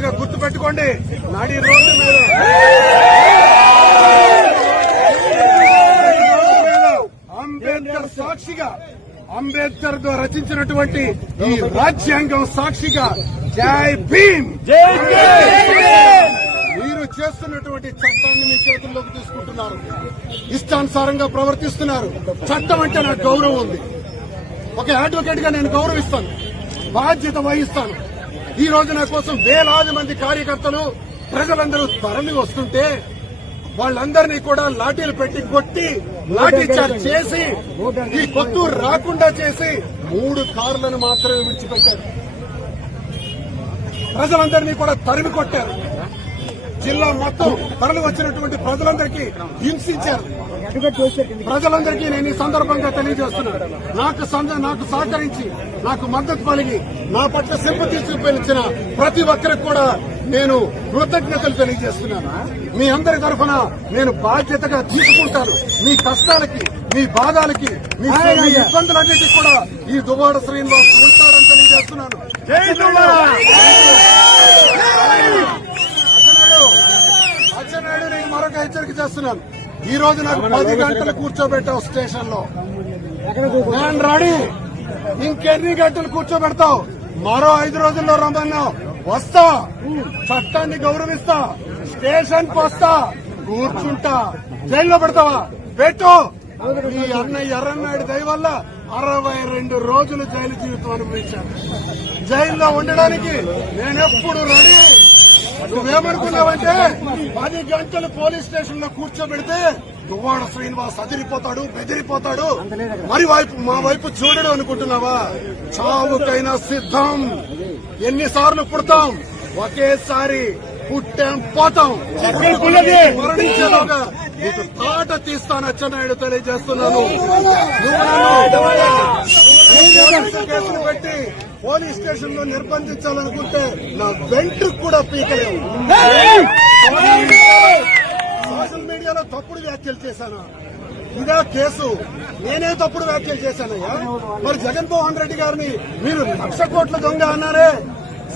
జాగ్రత్తగా గుర్తు పెట్టుకోండి. నాడి రోడ్డు మీద అంబేద్కర్ సాక్షిగా, అంబేద్కర్ గా రచించినటువంటి ఈ రాజ్యాంగం సాక్షిగా జై భీమ్. మీరు చేస్తున్నటువంటి చట్టాన్ని మీ చేతుల్లోకి తీసుకుంటున్నారు, ఇష్టానుసారంగా ప్రవర్తిస్తున్నారు. చట్టం అంటే నాకు గౌరవం ఉంది. ఒక అడ్వకేట్ గా నేను గౌరవిస్తాను, బాధ్యత వహిస్తాను. ఈ రోజు నా కోసం వేలాది మంది కార్యకర్తలు, ప్రజలందరూ తరలి వస్తుంటే వాళ్ళందరినీ కూడా లాఠీలు పెట్టి కొట్టి, లాఠీ చార్జ్ చేసి, ఈ కొత్తూరు రాకుండా చేసి 3 కార్లను మాత్రమే విడిచిపెట్టారు. ప్రజలందరినీ కూడా తరిమి కొట్టారు. జిల్లా మొత్తం తరలి వచ్చినటువంటి ప్రజలందరికీ హింసించారు. ప్రజలందరికీ నేను ఈ సందర్భంగా తెలియజేస్తున్నాను, నాకు సహకరించి, నాకు మద్దతు పలిగి, నా పట్ల సింపతి చూపించిన ప్రతి ఒక్కరికి కూడా నేను కృతజ్ఞతలు తెలియజేస్తున్నాను. మీ అందరి తరఫున నేను బాధ్యతగా తీసుకుంటాను. మీ కష్టాలకి, మీ బాధలకి, మీ ఇబ్బందులన్నిటికీ కూడా ఈ దువ్వాడ శ్రీనివాస్ ఉంటారని తెలియజేస్తున్నాను. అచ్చెన్నాయుడు, నేను మరొక హెచ్చరిక చేస్తున్నాను. ఈ రోజు నాకు 10 గంటలు కూర్చోబెట్టావు స్టేషన్ లో, నేను రెడీ. ఇంకెన్ని గంటలు కూర్చోబెడతావు? మరో 5 రోజుల్లో రమ్మన్నావు, వస్తా. చట్టాన్ని గౌరవిస్తా, స్టేషన్ కు వస్తా, కూర్చుంటా. జైల్లో పెడతావా? పెట్టు. ఈ ఎర్రన్నాయుడు దయ వల్ల 62 రోజులు జైలు జీవితం అనుభవించాను. జైల్లో ఉండడానికి నేనెప్పుడు రెడీ. నువ్వేమనుకున్నావంటే 10 గంటలు పోలీస్ స్టేషన్ లో కూర్చోబెడితే దువ్వాడ శ్రీనివాస్ అదిరిపోతాడు, బెదిరిపోతాడు, మరి మా వైపు చూడడు అనుకుంటున్నావా? చావుకైనా సిద్ధం. ఎన్నిసార్లు పుడతాం? ఒకేసారి పుట్టాం, పోతాం. మరణించేలోగా నీకు తాట తీస్తాను. అచ్చెన్నాయుడు తెలియజేస్తున్నాను. కేసులు పెట్టి పోలీస్ స్టేషన్ లో నిర్బంధించాలనుకుంటే నా వెంట్రుకు కూడా పీకలేవు. సోషల్ మీడియాలో తప్పుడు వ్యాఖ్యలు చేశాను. ఇదా కేసు? నేనే తప్పుడు వ్యాఖ్యలు చేశానయ్యా. మరి జగన్మోహన్ రెడ్డి గారిని మీరు 1,00,000 కోట్ల దొంగ అన్నారే,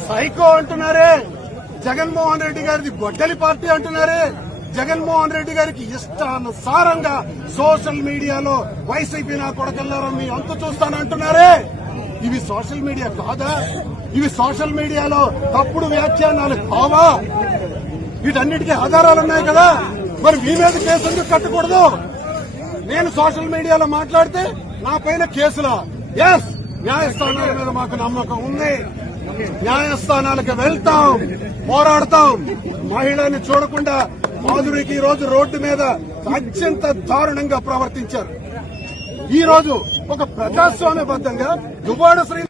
సైకో అంటున్నారే, జగన్మోహన్ రెడ్డి గారిది గొడ్డలి పార్టీ అంటున్నారే, జగన్మోహన్ రెడ్డి గారికి ఇష్టానుసారంగా సోషల్ మీడియాలో వైసీపీ నా కొడకల్లారా మీ అంతు చూస్తానంటున్నారే. ఇవి సోషల్ మీడియా కాదా? ఇవి సోషల్ మీడియాలో తప్పుడు వ్యాఖ్యానాలు కావా? వీటన్నిటికీ ఆధారాలున్నాయి కదా. మరి మీ మీద కేసు ఎందుకు కట్టకూడదు? నేను సోషల్ మీడియాలో మాట్లాడితే నా పైన కేసులా? ఎస్, న్యాయస్థానాల మీద మాకు నమ్మకం ఉంది. న్యాయస్థానాలకు వెళ్తాం, పోరాడతాం. మహిళని చూడకుండా మాధురికి ఈ రోజు రోడ్డు మీద అత్యంత దారుణంగా ప్రవర్తించారు. ఈ రోజు ఒక ప్రజాస్వామ్యబద్దంగా దువ్వాడ శ్రీ